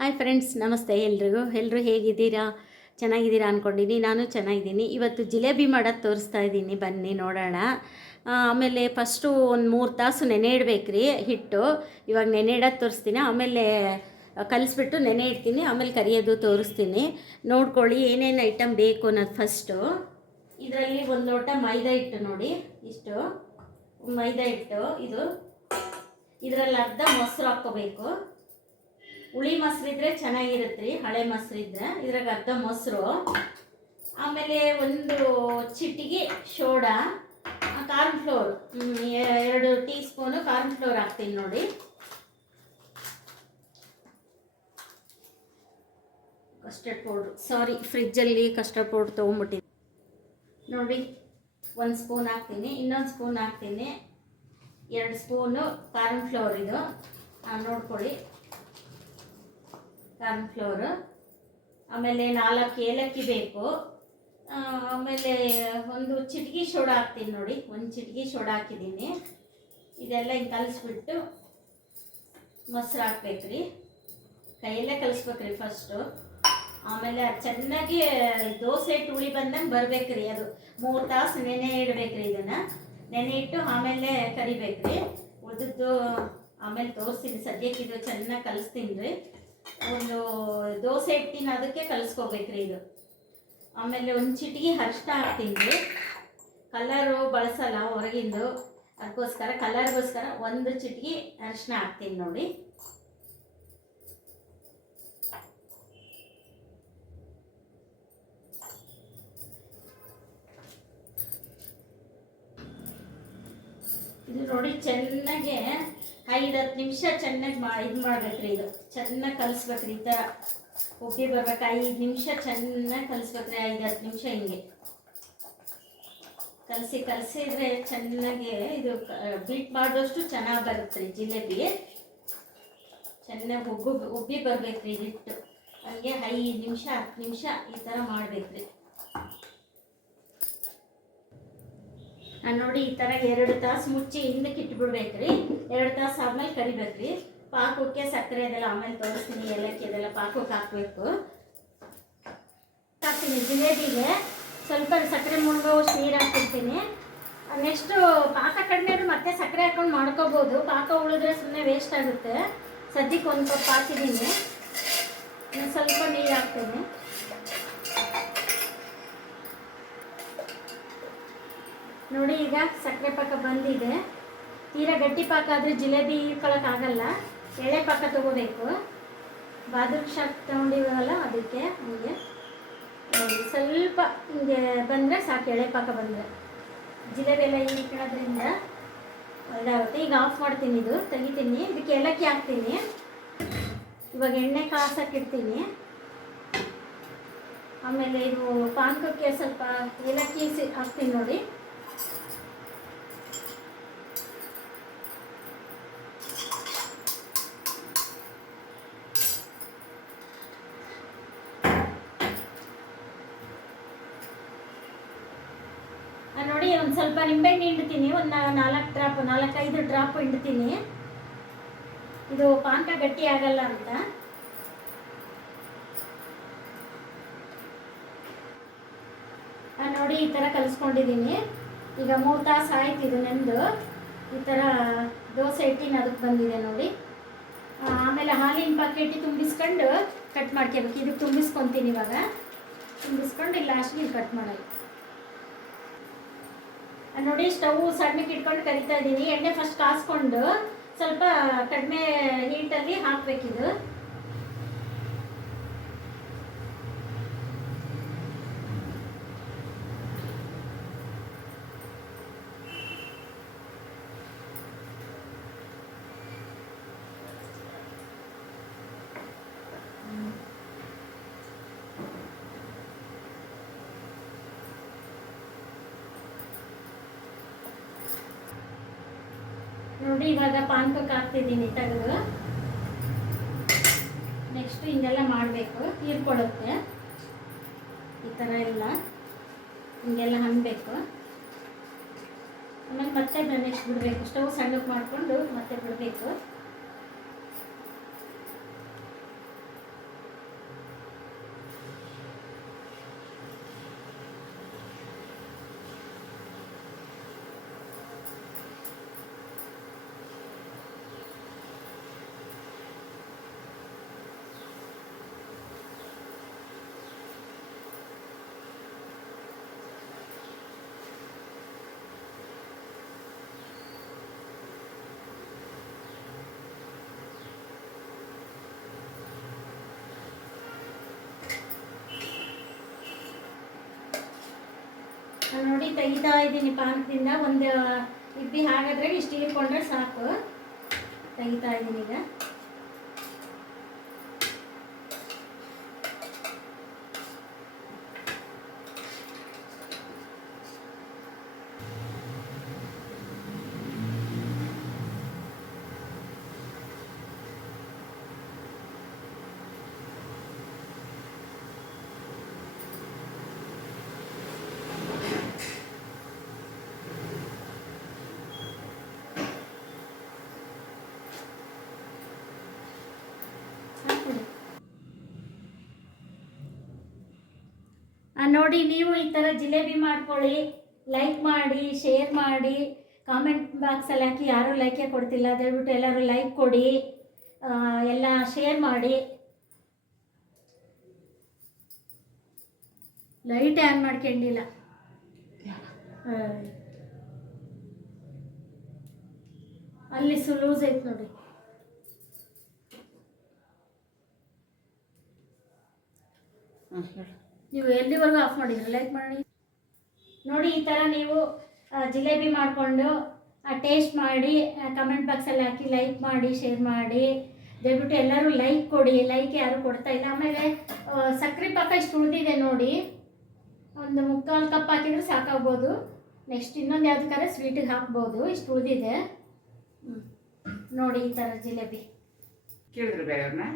Hi friends, ನಮಸ್ತೆ ಎಲ್ರಿಗೂ. ಎಲ್ಲರೂ ಹೇಗಿದ್ದೀರಾ? ಚೆನ್ನಾಗಿದ್ದೀರಾ ಅಂದ್ಕೊಂಡಿದ್ದೀನಿ. ನಾನು ಚೆನ್ನಾಗಿದ್ದೀನಿ. ಇವತ್ತು ಜಿಲೇಬಿ ಮಾಡೋದು ತೋರಿಸ್ತಾ ಇದ್ದೀನಿ, ಬನ್ನಿ ನೋಡೋಣ. ಆಮೇಲೆ ಫಸ್ಟು ಒಂದು 3 ತಾಸು ನೆನೆ ಇಡಬೇಕು ರೀ ಹಿಟ್ಟು. ಇವಾಗ ನೆನೆ ಇಡೋದು ತೋರಿಸ್ತೀನಿ, ಆಮೇಲೆ ಕಲಿಸ್ಬಿಟ್ಟು ನೆನೆ ಇಡ್ತೀನಿ, ಆಮೇಲೆ ಕರಿಯೋದು ತೋರಿಸ್ತೀನಿ. ನೋಡ್ಕೊಳ್ಳಿ ಏನೇನು ಐಟಮ್ ಬೇಕು ಅನ್ನೋದು. ಫಸ್ಟು ಇದರಲ್ಲಿ 1 ಲೋಟ ಮೈದಾ ಹಿಟ್ಟು ನೋಡಿ, ಇಷ್ಟು ಮೈದಾ ಹಿಟ್ಟು. ಇದರಲ್ಲಿ ಅರ್ಧ ಮೊಸರು ಹಾಕ್ಕೋಬೇಕು. ಹುಳಿ ಮೊಸರಿದ್ರೆ ಚೆನ್ನಾಗಿರುತ್ತೆ ರೀ, ಹಳೆ ಮೊಸರಿದ್ರೆ. ಇದ್ರಾಗ ಅರ್ಧ ಮೊಸರು, ಆಮೇಲೆ 1 ಚಿಟಿಕೆ soda, corn flour 2 tea spoon corn flour ಹಾಕ್ತೀನಿ ನೋಡಿ. ಕಸ್ಟರ್ಡ್ ಪೌಡ್ರು, ಸಾರಿ ಫ್ರಿಜ್ಜಲ್ಲಿ ಕಸ್ಟರ್ಡ್ ಪೌಡ್ರ್ ತೊಗೊಂಬಿಟ್ಟಿದ್ದೀನಿ ನೋಡಿ. 1 ಸ್ಪೂನ್ ಹಾಕ್ತೀನಿ, ಇನ್ನೊಂದು ಸ್ಪೂನ್ ಹಾಕ್ತೀನಿ, 2 ಸ್ಪೂನು ಕಾರ್ನ್ ಫ್ಲೋರ್. ಇದು ನೋಡ್ಕೊಳ್ಳಿ, ಕಾರ್ನ್ ಫ್ಲೋರು. ಆಮೇಲೆ 4 ಏಲಕ್ಕಿ ಬೇಕು. ಆಮೇಲೆ 1 ಚಿಟಿಕೆ ಸೋಡಾ ಹಾಕ್ತೀನಿ ನೋಡಿ, 1 ಚಿಟಿಕೆ ಸೋಡಾ ಹಾಕಿದ್ದೀನಿ. ಇದೆಲ್ಲ ಹಿಂಗೆ ಕಲಿಸ್ಬಿಟ್ಟು ಮೊಸರು ಹಾಕ್ಬೇಕ್ರಿ, ಕೈಯಲ್ಲೇ ಕಲಿಸ್ಬೇಕ್ರಿ ಫಸ್ಟು. ಆಮೇಲೆ ಅದು ಚೆನ್ನಾಗಿ ದೋಸೆ ಹಿಟ್ಟು ಹುಳಿ ಬಂದಂಗೆ ಬರ್ಬೇಕ್ರಿ. ಅದು 3 ತಾಸು ನೆನೆ ಇಡಬೇಕ್ರಿ. ಇದನ್ನು ನೆನೆ ಇಟ್ಟು ಆಮೇಲೆ ಕರಿಬೇಕ್ರಿ. ಉಳಿದದ್ದು ಆಮೇಲೆ ತೋರಿಸ್ತೀನಿ. ಸದ್ಯಕ್ಕೆ ಇದು ಚೆನ್ನಾಗಿ ಕಲಿಸ್ತೀನಿ ರೀ. ಒಂದು ದೋಸೆ ಹಿಟ್ಟಿನ ಅದಕ್ಕೆ ಕಲಿಸ್ಕೋಬೇಕ್ರಿ ಇದು. ಆಮೇಲೆ 1 ಚಿಟಿಕೆ ಅರಿಶಿನ ಹಾಕ್ತೀನಿ ರೀ. ಕಲರು ಬಳಸಲ್ಲ ಹೊರಗಿಂದು, ಅದಕ್ಕೋಸ್ಕರ ಕಲರ್ಗೋಸ್ಕರ 1 ಚಿಟಿಕೆ ಅರಿಶಿನ ಹಾಕ್ತೀನಿ ನೋಡಿ. ಇದು ನೋಡಿ ಚೆನ್ನಾಗೆ 5-10 ನಿಮಿಷ ಚೆನ್ನಾಗಿ ಇದು ಮಾಡ್ಬೇಕ್ರಿ. ಇದು ಚೆನ್ನಾಗಿ ಕಲಿಸ್ಬೇಕ್ರಿ. ಈ ಥರ ಉಬ್ಬಿ ಬರ್ಬೇಕು. 5 ನಿಮಿಷ ಚೆನ್ನಾಗಿ ಕಲಿಸ್ಬೇಕ್ರಿ. 5-10 ನಿಮಿಷ ಹಿಂಗೆ ಕಲಿಸಿದ್ರೆ ಚೆನ್ನಾಗಿ ಇದು ಬೀಟ್ ಮಾಡಿದಷ್ಟು ಚೆನ್ನಾಗಿ ಬರುತ್ತೆ ರೀ ಜಿಲೇಬಿ. ಚೆನ್ನಾಗಿ ಉಬ್ಬಿ ಬರ್ಬೇಕ್ರಿ ಹಿಟ್ಟು. ಹಂಗೆ 5 ನಿಮಿಷ 10 ನಿಮಿಷ ಈ ಥರ ಮಾಡ್ಬೇಕ್ರಿ. ನೋಡಿ, ಈ ಥರ 2 ತಾಸು ಮುಚ್ಚಿ ಹಿಂದಕ್ಕೆ ಇಟ್ಬಿಡ್ಬೇಕ್ರಿ. 2 ತಾಸು ಆದ್ಮೇಲೆ ಕರಿಬೇಕ್ರಿ. ಪಾಕಕ್ಕೆ ಸಕ್ಕರೆ ಅದೆಲ್ಲ ಆಮೇಲೆ ತೋರಿಸ್ತೀನಿ. ಏಲಕ್ಕಿ ಅದೆಲ್ಲ ಪಾಕಕ್ಕೆ ಹಾಕಬೇಕು. ಹಾಕ್ತೀನಿ ಜಿಲೇಬಿಗೆ ಸ್ವಲ್ಪ ಸಕ್ಕರೆ ಮುಳುಗೋಷ್ಟು ನೀರು ಹಾಕ್ತಿರ್ತೀನಿ. ನೆಕ್ಸ್ಟು ಪಾಕ ಕಡಿಮೆ ಅದು ಮತ್ತೆ ಸಕ್ಕರೆ ಹಾಕ್ಕೊಂಡು ಮಾಡ್ಕೋಬೋದು. ಪಾಕ ಉಳಿದ್ರೆ ಸುಮ್ಮನೆ ವೇಸ್ಟ್ ಆಗುತ್ತೆ. ಸದ್ಯಕ್ಕೆ 1 ಕಪ್ ಹಾಕಿದ್ದೀನಿ, ಸ್ವಲ್ಪ ನೀರು ಹಾಕ್ತೀನಿ. ನೋಡಿ, ಈಗ ಸಕ್ಕರೆ ಪಾಕ ಬಂದಿದೆ. ತೀರಾ ಗಟ್ಟಿ ಪಾಕ ಆದರೆ ಜಿಲೇಬಿ ಇಟ್ಕೊಳ್ಳೋಕ್ಕಾಗಲ್ಲ. ಎಳೆ ಪಾಕ ತೊಗೋಬೇಕು. ಬಾದುಷಾ ಶಾಖ ತೊಗೊಂಡಿವಲ್ಲ ಅದಕ್ಕೆ ಹೀಗೆ ನೋಡಿ ಸ್ವಲ್ಪ ಹಿಂಗೆ ಬಂದರೆ ಸಾಕು. ಎಳೆ ಪಾಕ ಬಂದರೆ ಜಿಲೇಬಿ ಎಲ್ಲ ಇಟ್ಕೊಳ್ಳೋದ್ರಿಂದ ಇದಾಗುತ್ತೆ. ಈಗ ಆಫ್ ಮಾಡ್ತೀನಿ, ಇದು ತೆಗಿತೀನಿ. ಇದಕ್ಕೆ ಏಲಕ್ಕಿ ಹಾಕ್ತೀನಿ. ಇವಾಗ ಎಣ್ಣೆ ಕಾಸಕ್ಕೆ ಇಡ್ತೀನಿ. ಆಮೇಲೆ ಇದು ಪಾನಕಕ್ಕೆ ಸ್ವಲ್ಪ ಏಲಕ್ಕಿ ಹಾಕ್ತೀನಿ ನೋಡಿ. ನೋಡಿ, ಒಂದು ಸ್ವಲ್ಪ ನಿಂಬೆಹಣ್ಣು ಹಿಂಡ್ತೀನಿ. ಒಂದು 4-5 ಡ್ರಾಪ್ ಹಿಂಡ್ತೀನಿ. ಇದು ಪಾನಕ ಗಟ್ಟಿ ಆಗಲ್ಲ ಅಂತ. ನೋಡಿ, ಈ ಥರ ಕಲಿಸ್ಕೊಂಡಿದ್ದೀನಿ. ಈಗ 3 ತಾಸು ಆಯ್ತು ಇದು ನೆಂದು. ಈ ಥರ ದೋಸೆ ಹಿಟ್ಟಿನ ಅದಕ್ಕೆ ಬಂದಿದೆ ನೋಡಿ. ಆಮೇಲೆ ಹಾಲಿನ ಪಾಕೆಟ್ ತುಂಬಿಸ್ಕೊಂಡು ಕಟ್ ಮಾಡ್ಕೋಬೇಕು. ಇದಕ್ಕೆ ತುಂಬಿಸ್ಕೊತೀನಿ. ಇವಾಗ ತುಂಬಿಸ್ಕೊಂಡು ಇಲ್ಲಿ ಲಾಸ್ಟ್ಗೆ ಕಟ್ ಮಾಡೋದು ನೋಡಿ. ಸ್ಟವ್ ಸಣ್ಣಕ್ಕೆ ಇಟ್ಕೊಂಡು ಕರಿತಾ ಇದ್ದೀನಿ. ಎಣ್ಣೆ ಫಸ್ಟ್ ಕಾಸ್ಕೊಂಡು ಸ್ವಲ್ಪ ಕಡಿಮೆ ಹೀಟಲ್ಲಿ ಹಾಕಬೇಕಿದು. ನೋಡಿ, ಇವಾಗ ಪಾನಕಕ್ಕೆ ಹಾಕ್ತಿದ್ದೀನಿ ತೆಗೆದು. ನೆಕ್ಸ್ಟ್ ಹಿಂಗೆಲ್ಲ ಮಾಡಬೇಕು. ಹೀರ್ಕೊಳ್ಳುತ್ತೆ ಈ ಥರ ಎಲ್ಲ, ಹಿಂಗೆಲ್ಲ ಹಣ್ಣಬೇಕು. ಆಮೇಲೆ ಮತ್ತೆ ನೆಕ್ಸ್ಟ್ ಬಿಡಬೇಕು. ಸ್ಟವ್ ಸಣ್ಣಕ್ಕೆ ಮಾಡಿಕೊಂಡು ಮತ್ತೆ ಬಿಡಬೇಕು. ನೋಡಿ ತೆಗಿತಾ ಇದ್ದೀನಿ ಪಾನಕದಿಂದ. ಒಂದು ಇಬ್ಬಿ ಹಾಗಾದ್ರೆ ಇಷ್ಟು ಹೀರ್ಕೊಂಡ್ರೆ ಸಾಕು. ತೆಗಿತಾ ಇದ್ದೀನಿ ಈಗ. ನೋಡಿ, ನೀವು ಈ ಥರ ಜಿಲೇಬಿ ಮಾಡ್ಕೊಳ್ಳಿ. ಲೈಕ್ ಮಾಡಿ, ಶೇರ್ ಮಾಡಿ, ಕಾಮೆಂಟ್ ಬಾಕ್ಸಲ್ಲಿ ಹಾಕಿ. ಯಾರೂ ಲೈಕೇ ಕೊಡ್ತಿಲ್ಲ, ದಯವಿಟ್ಟು ಎಲ್ಲರೂ ಲೈಕ್ ಕೊಡಿ, ಎಲ್ಲ ಶೇರ್ ಮಾಡಿ. ಲೈಟ್ ಆನ್ ಮಾಡ್ಕೊಂಡಿಲ್ಲ. ಅಲ್ಲಿ ಲೂಸ್ ಐತೆ ನೋಡಿ. ನೀವು ಎಲ್ಲಿವರೆಗೂ ಆಫ್ ಮಾಡಿದ್ರಿ? ಲೈಕ್ ಮಾಡಿ ನೋಡಿ. ಈ ಥರ ನೀವು ಜಿಲೇಬಿ ಮಾಡಿಕೊಂಡು ಟೇಸ್ಟ್ ಮಾಡಿ, ಕಮೆಂಟ್ ಬಾಕ್ಸಲ್ಲಿ ಹಾಕಿ, ಲೈಕ್ ಮಾಡಿ, ಶೇರ್ ಮಾಡಿ. ದಯವಿಟ್ಟು ಎಲ್ಲರೂ ಲೈಕ್ ಕೊಡಿ. ಲೈಕ್ ಯಾರು ಕೊಡ್ತಾ ಇಲ್ಲ. ಆಮೇಲೆ ಸಕ್ಕರೆ ಪಾಕ ಇಷ್ಟು ಉಳಿದಿದೆ ನೋಡಿ. ಒಂದು 3/4 ಕಪ್ ಹಾಕಿದ್ರೆ ಸಾಕಾಗ್ಬೋದು. ನೆಕ್ಸ್ಟ್ ಇನ್ನೊಂದು ಯಾವ್ದಕ್ಕಾದ್ರೆ ಸ್ವೀಟಿಗೆ ಹಾಕ್ಬೋದು. ಇಷ್ಟು ಉಳಿದಿದೆ ನೋಡಿ. ಈ ಥರ ಜಿಲೇಬಿ ಕೇಳಿದ್ರು ಬೇರೆಯವ್ರನ್ನ.